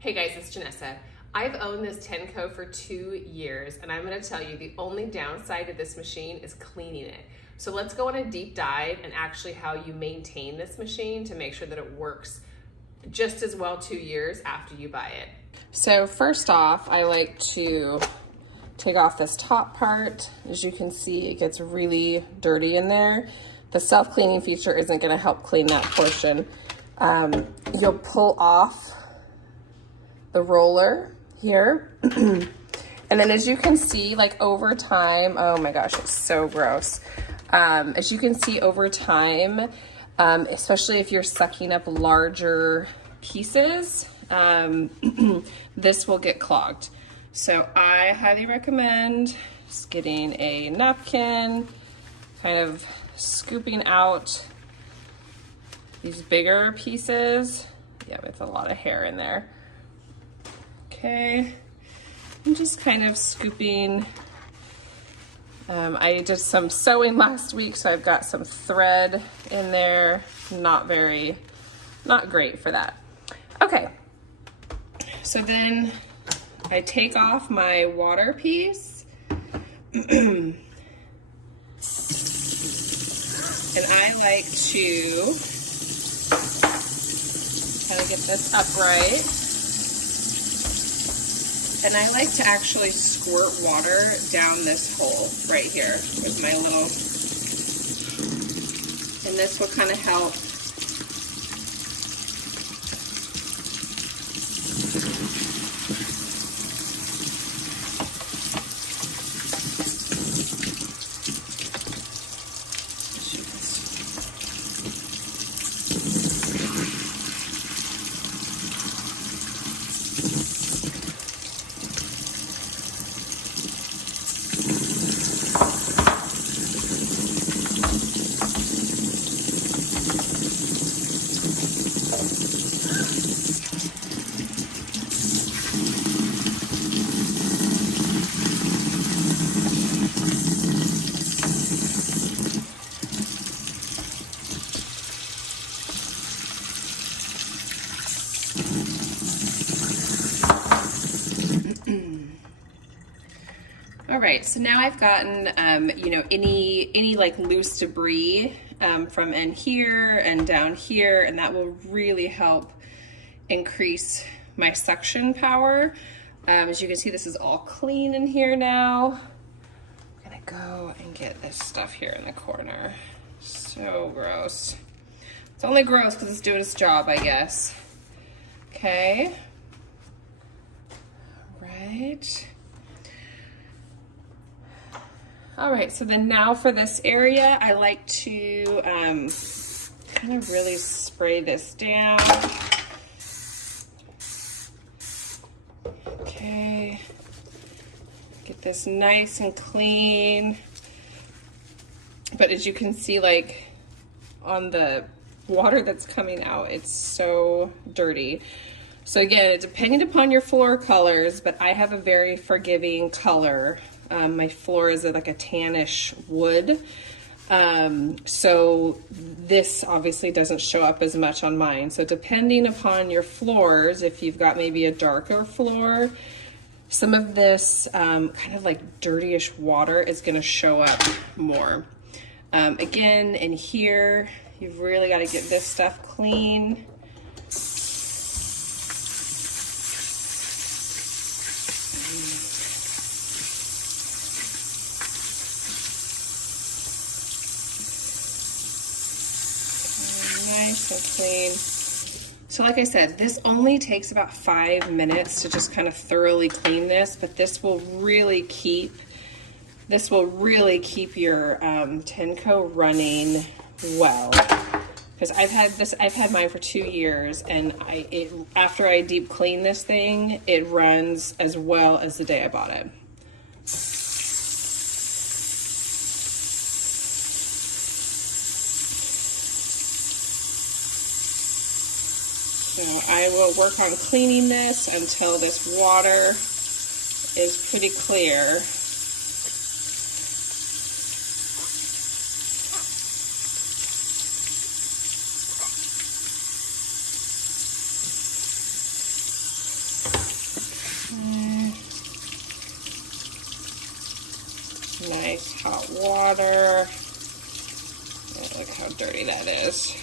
Hey guys, it's Janessa. I've owned this Tineco for 2 years, and I'm gonna tell you the only downside to this machine is cleaning it. So let's go on a deep dive and actually how you maintain this machine to make sure that it works just as well 2 years after you buy it. So first off, I like to take off this top part. As you can see, it gets really dirty in there. The self-cleaning feature isn't gonna help clean that portion. You'll pull off the roller here. And then as you can see, like over time, oh my gosh, it's so gross. As you can see over time, especially if you're sucking up larger pieces, this will get clogged. So I highly recommend just getting a napkin, kind of scooping out these bigger pieces. Yeah, with a lot of hair in there. Okay, I'm just kind of scooping. I did some sewing last week, so I've got some thread in there. Not great for that. Okay, so then I take off my water piece. And I like to kind of get this upright. And I like to actually squirt water down this hole right here with my little, and this will kind of help All right, so now I've gotten, you know, any like loose debris from in here and down here, and that will really help increase my suction power. As you can see, this is all clean in here now. I'm gonna go and get this stuff here in the corner. So gross. It's only gross because it's doing its job, I guess. Okay. All right. All right, so then now for this area, I like to kind of really spray this down. Okay, get this nice and clean. But as you can see, like on the water that's coming out, it's so dirty. So again, depending upon your floor colors, but I have a very forgiving color. My floor is like a tannish wood. So this obviously doesn't show up as much on mine. So depending upon your floors, if you've got maybe a darker floor, some of this kind of like dirtyish water is gonna show up more. Again, in here, you've really got to get this stuff clean. Nice and clean. So like I said, this only takes about 5 minutes to just kind of thoroughly clean this, but this will really keep your Tineco running well. Because I've had mine for 2 years, and after I deep clean this thing, it runs as well as the day I bought it. So I will work on cleaning this until this water is pretty clear. Nice hot water. Oh, look how dirty that is.